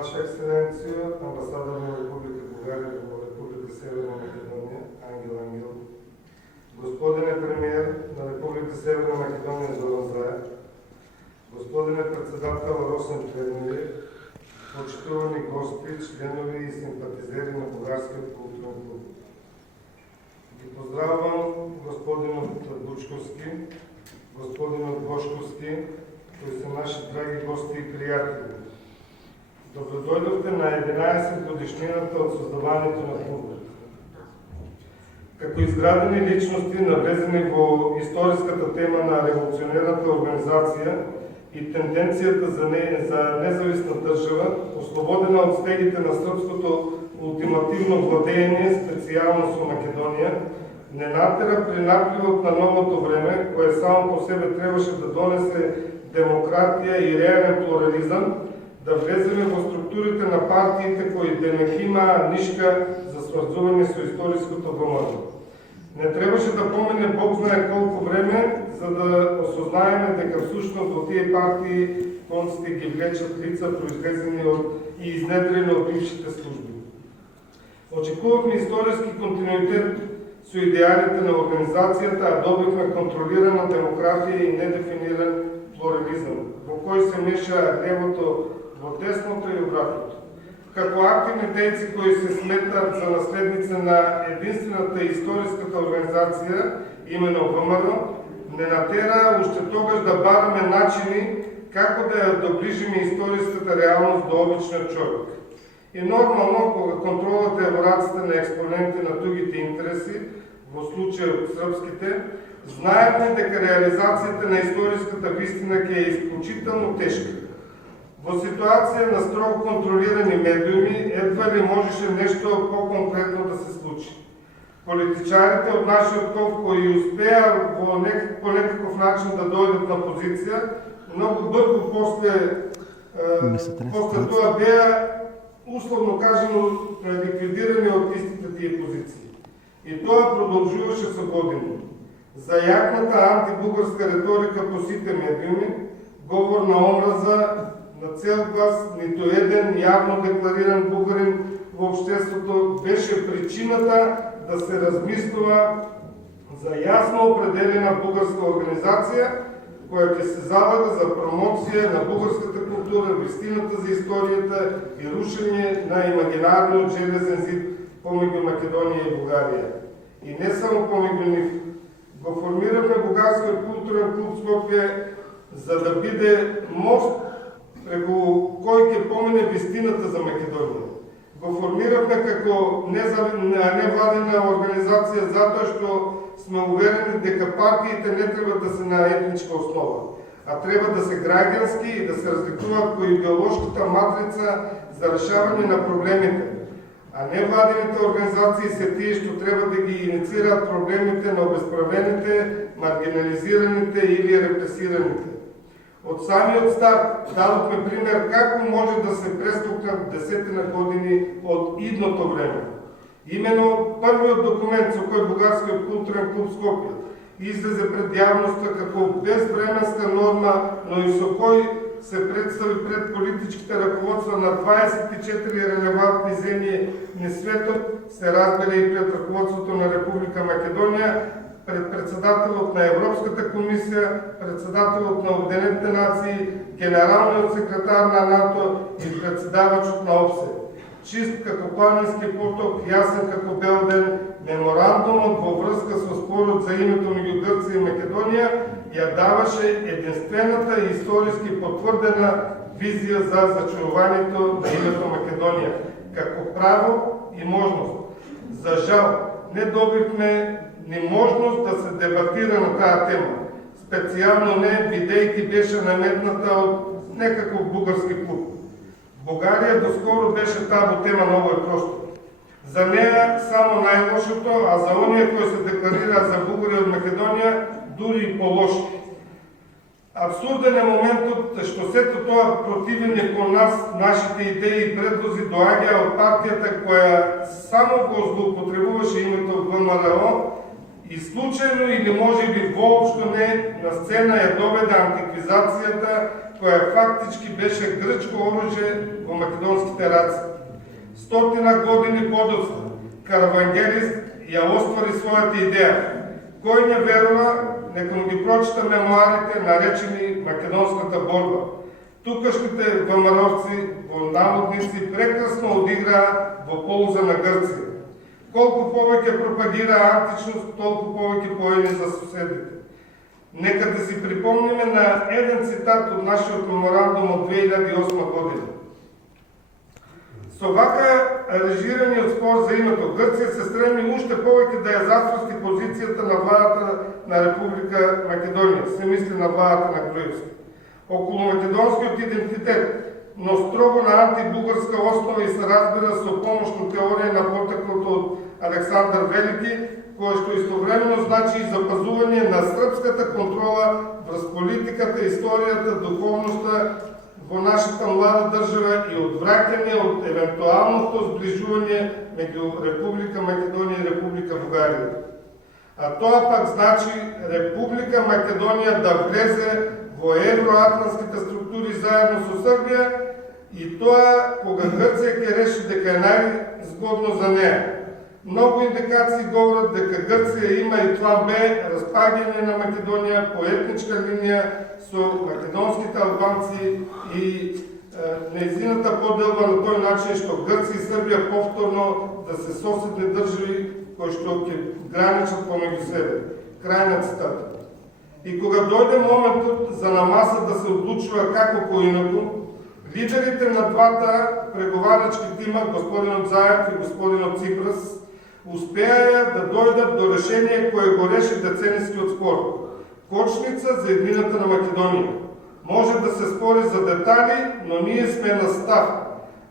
Ваша ексцеленция, амбасадор на Република България в Република Северна Македония, Ангел Ангел, господине премиер на Република Северна Македония Зоран Заев, господине председател Росен Плевнелиев, почитувани гости, членове и симпатизери на Българския културен клуб. Ги поздравявам господин от Бучковски, господин от Бошковски, които са наши драги гости и приятели. Добродойдохте на 11 годишнината от създаването на клуба. Като изградени личности, навлезени в историческата тема на революционерната организация и тенденцията за независна държава, ослободена от стегите на сръбското ултимативно владеяние, специално с Македония, не натера при напливът на новото време, кое само по себе трябваше да донесе демократия и реален плурализъм, да влеземе в структурите на партиите, кои да не има нишка за свързуване с историческото въмър. Не трябваше да помине Бог знае колко време, за да осознаеме дека всъщност от тия партии конците ги влечат лица, произлезени и изнедрени от бившите служби. Очекувахме исторически континуитет с идеалите на организацията, а добихме контролирана демократия и недефиниран плурализъм, в кой се меша левото в десното и обратното. Като активни дейци, кои се сметат за наследници на единствената историческата организация, именно ВМРО, не натера още тогаш да бараме начини како да я доближиме историческата реалност до обичния човек. И нормално, кога контролът и елаборацията на експоненти на другите интереси, в случая сръбските, знаехме дека реализацията на историческата вистина е изключително тежка. В ситуация на строго контролирани медиуми едва ли можеше нещо по-конкретно да се случи. Политичарите от нашия ков, кои успея по някакъв начин да дойдат на позиция, много бързо после това беа, условно кажено, ликвидирани от истите тия позиции. И това продължуваше събодено. За якната антибулгарска риторика по сите медиуми, говор на омраза, на цел глас, нито един явно деклариран българин в обществото беше причината да се размислува за ясно определена българска организация, която се залага за промоция на българската култура, вистината за историята и рушене на имагинарно железен зид помежду Македония и България. И не само помежду них. Го формирахме Българския културен клуб Скопие, за да биде мост, преко кој ќе помине вистината за Македонија. Го формирахме како невладена организација затоа што сме уверени дека партиите не треба да се на етничка основа, а треба да се граѓански и да се разликуваат по идеолошката матрица за решаване на проблемите. А невладените организации се тие што треба да ги инициираат проблемите на обезправените, маргинализираните или репресираните. От самиот старт дадохме пример како може да се престукнат десетина години от идното време. Именно първият документ, со кој Българскиот културен клуб Скопие излезе пред явността како безвременска норма, но и со кој се представи пред политическите ръководства на 24 релевантни земји на светот, се разбере и пред ръководството на Република Македонија, пред председателот на Европската комисия, председателот на Обединените нации, генералниот секретар на НАТО и председавачот на ОПСЕ. Чист како планински поток, ясен како бел ден, меморандумот во връзка со спорот за името меѓу Грција и Македонија ја даваше единствената и историски потврдена визија за зачувувањето на името Македонија, како право и можност. За жал, не добивме ни можност да се дебатира на таа тема. Специјално не, бидејќи беше наметната од некаков бугарски клуб. Бугарија доскоро беше табу тема на овој простор. За неја само најлошото, а за оние кои се декларира за Бугарија од Македонија, дури и по-лоши. Абсурден е моментот што сето тоа противење кон нас, нашите идеи и предлози доаѓа од партијата која само го злоупотребуваше името ВМРО И случайно или може би въобще не на сцена я доведе антиквизацията, коя фактически беше гръцко оръжие во македонските раци. 100 години подоцна Каравангелист ја оствари својата идеја. Кој не верува, нека му ги прочита мемуарите, наречени Македонската борба. Тукашните ВМРО-вци, во наводници, прекрасно одиграа во полза на Грција. Колку повеќе пропагира античност, толку повеќе поени за соседите. Нека да си припомниме на еден цитат од нашиот меморандум од 2008 година. Со вака режираниот спор за името Грција се стреми уште повеќе да ја зацврсти позицијата на владата на Република Македонија, се мисли на владата на Груевски, околу македонскиот идентитет, но строго на антибугарска основа и се разбира со помошна теорија на потеклото од Александар Велики, кое што истовремено значи и запазување на српската контрола врз политиката, историјата, духовноста во нашата млада држава и одвраќање од евентуалното зближување меѓу Република Македонија и Република Бугарија. А тоа пак значи Република Македонија да влезе во евроатлантските структури заедно со Србија и тоа кога Грција ќе реши дека е најзгодно за неа. Многу индикации говорат дека Грција има и план Б, распаѓање на Македонија по етничка линија со македонските албанци и нејзината поделба на тој начин што Грција и Србија повторно да се соседни држави кои што ќе граничат помеѓу себе. Крај на цитата. И кога дојде моментот за на маса да се одлучува како поинаку, лидерите на двата преговарачки тима, господинот Заев и господинот Ципрас, успеаја да дојдат до решение кое го реши деценискиот спор. Кочница за еднината на Македонија. Може да се спори за детали, но ние сме на став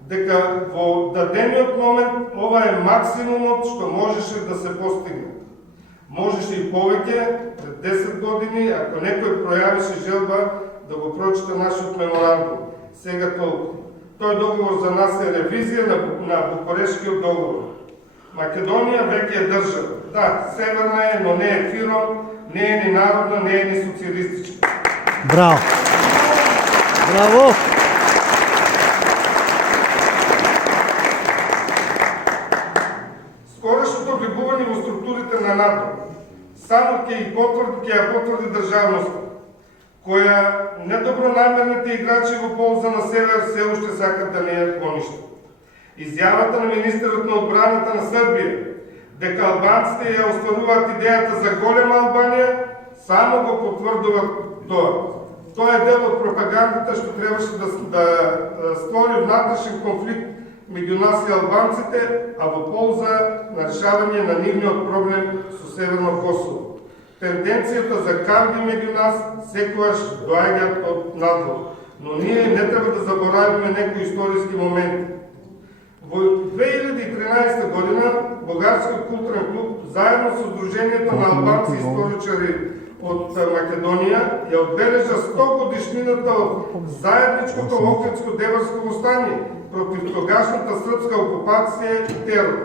дека во дадениот момент ова е максимумот што можеше да се постигне. Можеше и повеќе, пред 10 години, ако некој пројавише желба да го прочита нашиот меморандум. Сега толку. Тој договор за нас е ревизија на Букурешкиот договор. Македонија веќе е држава. Да, северна е, но не е фиром, не е ни народна, не е ни социалистичка. Браво! Браво! Скорошното влегување во структурите на НАТО само ќе ја потврди државноста, која недобронамерните играчи во полза на север се уште сакат да не ја гоништат. Изјавата на министерот на одбраната на Србија дека албанците ја остваруваат идејата за голема Албанија само го потврдуваат тоа. Тоа е дел од пропагандата што требаше да створи внатрешен конфликт меѓу нас и албанците, а во полза на решавање на нивниот проблем со Северно Косово. Тенденцијата за камби меѓу нас секогаш доаѓаат од надвор, но ние не треба да заборавиме некои историски моменти. Во 2013 година Бугарскиот културен клуб заедно со Сдруженијето на албанци историчари од Македонија ја одбележа 100 годишнината од заедничкото Охридско-Деварско востание против тогашната српска окупација и терор.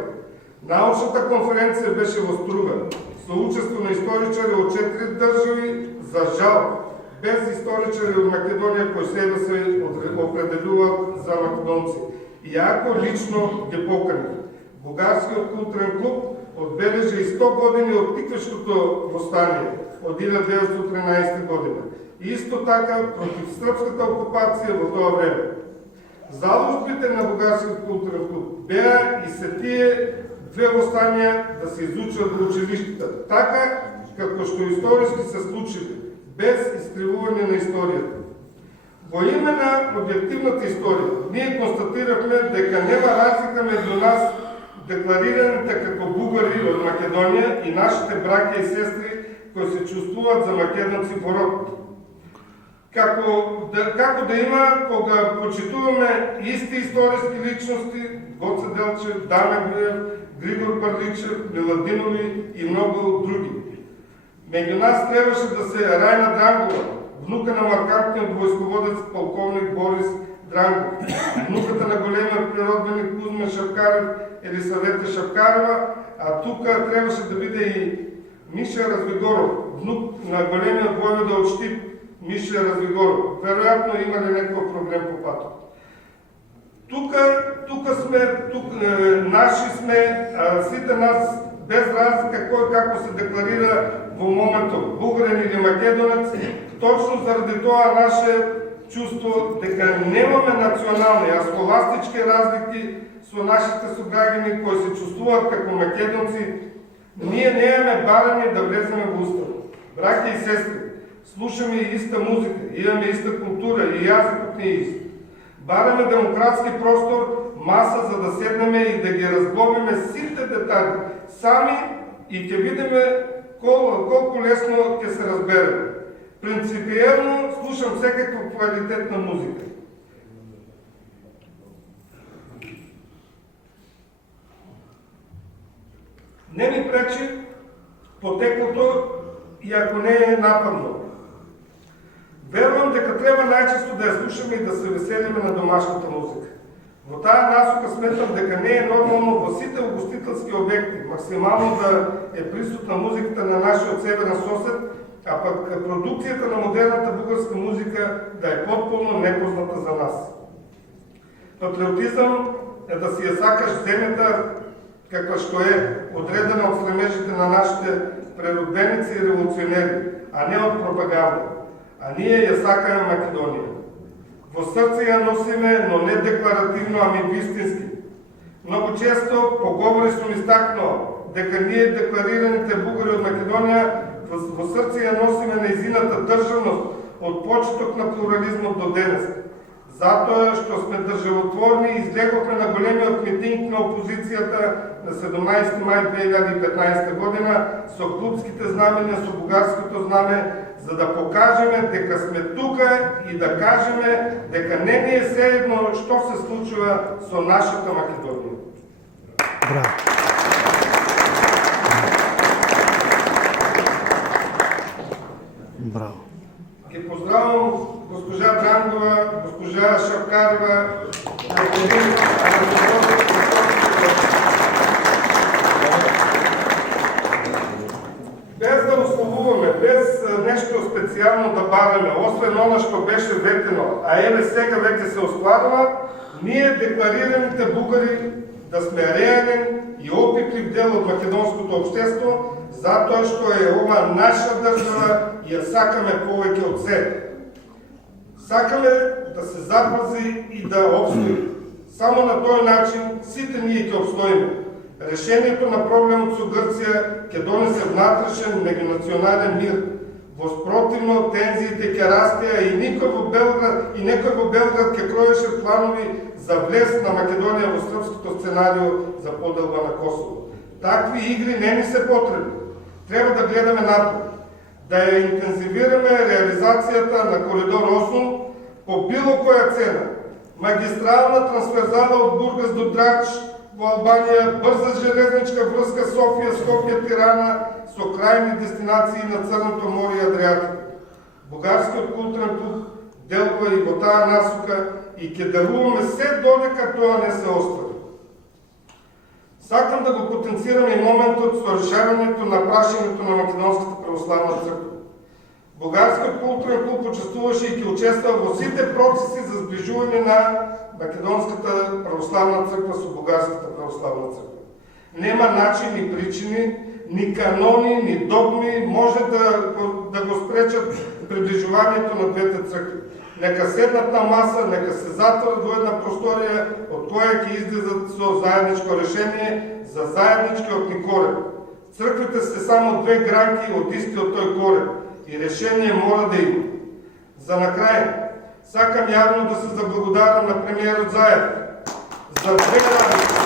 Научната конференција беше во Струга, со учество на историчари од 4 држави, за жал, без историчари од Македонија кои себе се определуваат за македонци. Иако лично ги покани. Бугарскиот културен клуб одбележа и 100 години од Тиквешкото востание од 1913 година. Исто така против српската окупација во тоа време. Заложбите на Бугарскиот културен клуб беа и се тие две востанија да се изучат во училиштата, така како што историски се случили, без искривување на историјата. Во име на објективната историја, ние констатиравме дека нема разлика меѓу нас декларираните како бугари од Македонија и нашите браќа и сестри кои се чувствуваат за македонци по род. Како да има кога почитуваме исти историски личности, Гоце Делчев, Даме Груев, Григор Парличев, Миладинови и многу други. Меѓу нас требаше да се Рајна Дрангова, внука на маркантниот војсководец полковник Борис Дрангов, внуката на големиот природбеник Кузме Шапкарев, Елисавета Шапкарева, а тука требаше да биде и Миша Развигоров, внук на големия войвода от Щип, Миша Развигоров. Вероятно има ли някакъв проблем по пато. Тук сме, наши сме, сите нас, без разлика кой како се декларира во моментот, бугарин или македонец, точно заради това наше чувство дека немаме национални, а схоластички разлики со нашите сограѓани кои се чувствуваат како македонци, ние немаме барани да влеземе во устав. Браќа и сестри, слушаме и иста музика, имаме иста култура и јазикот ни е ист. Бараме демократски простор, маса за да седнеме и да ги разглобиме сите детали сами и ќе видиме колко лесно ќе се разбереме. Принципиално слушам всекаква квалитетна музика. Не ми пречи потеклото и ако не е нападно. Верувам дека треба најчесто да ја слушаме и да се веселиме на домашната музика. Во таа насока сметам дека не е нормално во сите угостителски обекти максимално да е присутна музиката на нашиот северен сосед, а пък продукцията на модерната българска музика да е потполно непозната за нас. Патриотизъм е да си я сакаш земята, каква што е, одредена от стремежите на нашите преродбеници и революционери, а не от пропаганда. А ние я сакаме Македония. Во сърце я носиме, но не декларативно, ами вистински. Много често по говори сум изтакнал дека ние декларираните бугари от Македония во сърце я носиме неизината државност от почеток на плурализмот до денес. Затоа што сме државотворни и излеговме на големиот митинг на опозицијата на 17 мај 2015 година со клубските знамења, со бугарското знаме, за да покажеме дека сме тука и да кажеме дека не ни е седно што се случува со нашата Македонија. Браво. Браво. Ги поздравам госпожа Дрангова, госпожа Шапкарева, господин без да условуваме, без нещо специално да бараме, освен оно, що беше ветено, а еве сега веќе се оскладува, ние декларираните бугари да сме реален и опитлив дел от македонското общество, затоа што е ова наша држава и ја сакаме повеќе од себе. Сакаме да се запази и да обстои. Само на тој начин сите ние ќе обстоиме. Решението на проблемот со Грција ќе донесе внатрешен меѓунационален мир. Воспротивно тензиите ќе растеа и некој во Белград ќе кроеше планови за влез на Македонија во српското сценарио за поделба на Косово. Такви игри не ни се потребни. Трябва да гледаме напред. Да ја интензивираме реализацијата на коридор 8 по било која цена. Магистрална трансферзала од Бургас до Драч во Албанија, брза железничка връзка Софија-Скопје-Тирана со крајни дестинации на Црното море и Адриатика. Бугарскиот културен клуб делува и во таа насока и ќе делуваме се додека тоа не се оствари. Сакам да го потенцирам и моментот со решаването на прашањето на Македонската православна црква. Бугарскиот културен клуб учествуваше и ќе учествува во сите процеси за сближување на Македонската православна црква со Бугарската православна црква. Нема начин ни причини, ни канони, ни догми може да го спречат приближувањето на двете цркви. Нека седнат на маса, нека се затворат во една просторија од која ќе излезат со заедничко решение за заедничкиот ни корен. Црквите се само две гранки од истиот тој корен и решение мора да има. За накрај, сакам јавно да се заблагодарам на премиерот Заев за две работи.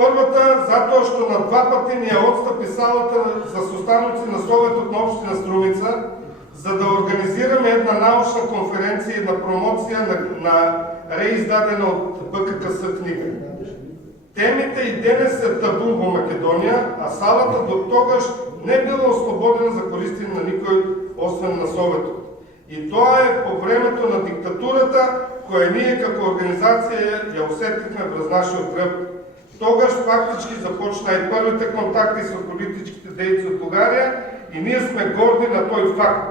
Првата, затоа што на два пати ни ја отстапи салата за состаноци на Советот на општина Струмица, за да организираме една научна конференција и на промоција на реиздадена од БККС книга. Темите и денес се табу во Македонија, а салата до тогаш не била ослободена за користење на никој, освен на Советот. И тоа е по времето на диктатурата, која ние како организација ја усетихме врз нашиот грб. Тогаш фактически започна и първите контакти с политическите дейци от България и ние сме горди на този факт.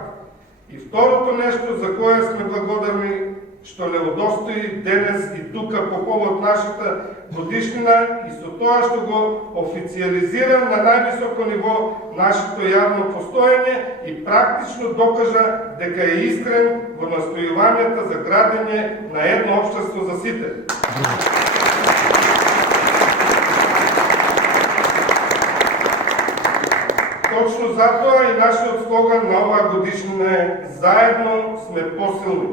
И второто нещо, за кое сме благодарни, що не удостои денес и тука по повод нашата годишнина и со тоа што го официализира на највисоко ниво нашето јавно постоење и практично докажа дека е искрен во настојувањата за градење на едно општество за сите. Точно затоа и нашиот слоган на оваа годишнина е "Заедно сме посилни".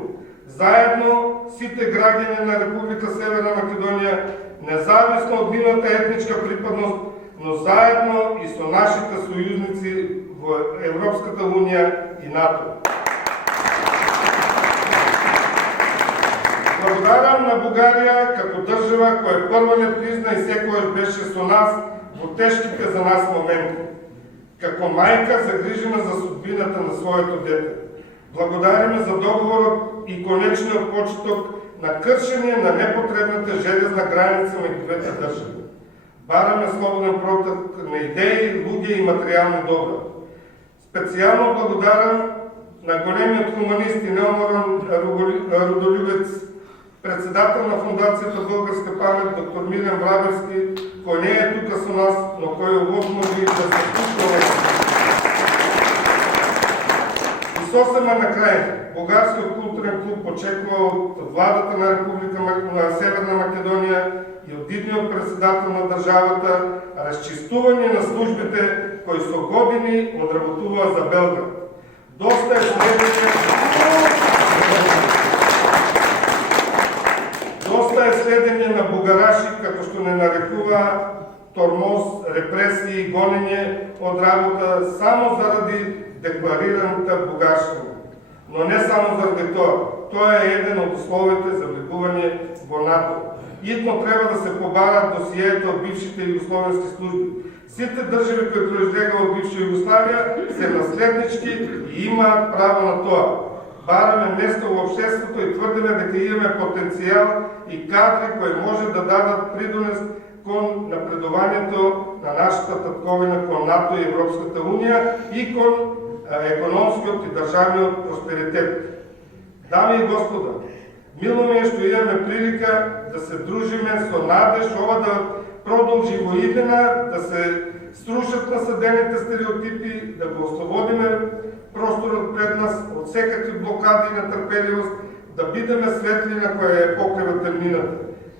Заедно сите граѓани на Република Северна Македонија, независно од нивната етничка припадност, но заедно и со нашите сојузници во Европската Унија и НАТО. Благодарам на Бугарија како држава која прва не призна и секојаш беше со нас во тешките за нас моменти. Како мајка загрижена за судбината на своето дете. Благодариме за договорот и конечниот почеток на кршење на непотребната железна граница меѓу двете држави. Бараме слободен проток на идеи, луѓе и материјални добра. Специјално благодарам на големиот хуманист и неуморен родолюбец, председател на Фондацијата Българска памет, доктор Милен Врабевски, кој не е тука со нас, но кој овозможи да се вклучува. И сосема на крај, Бугарскиот културен клуб очекува од владата на Република Северна Македонија и од идниот председател на државата расчистување на службите кои со години одработуваа за Белград. Доста е следење на бугараши, како што не нарекува тормоз, репресии и гонење од работа само заради декларираната бугарщина. Но не само заради тоа. Тоа е еден од условите за влегување во НАТО. Итно треба да се побарат досиета од бившите југословенски служби. Сите држави кои произлега од бивша Југославија се наследнички и имаат право на тоа. Бараме место во општеството и тврдиме дека имаме потенцијал и кадри кои може да дадат придонес кон напредувањето на нашата татковина кон НАТО и Европската Унија и кон економскиот и државниот просперитет. Дами и господа, мило ми е што имаме прилика да се дружиме со надеж ова да продолжи во иднина, да се струшат насадените стереотипи, да го ослободиме просторот пред нас од секакви блокади и нетрпеливост, да бидеме светлина која е покрива темнината,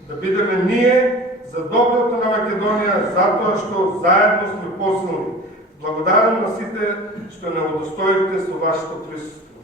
да бидеме ние за доброто на Македонија, затоа што заедно сме посилни. Благодарам на сите што не удостоивте со вашето присуство.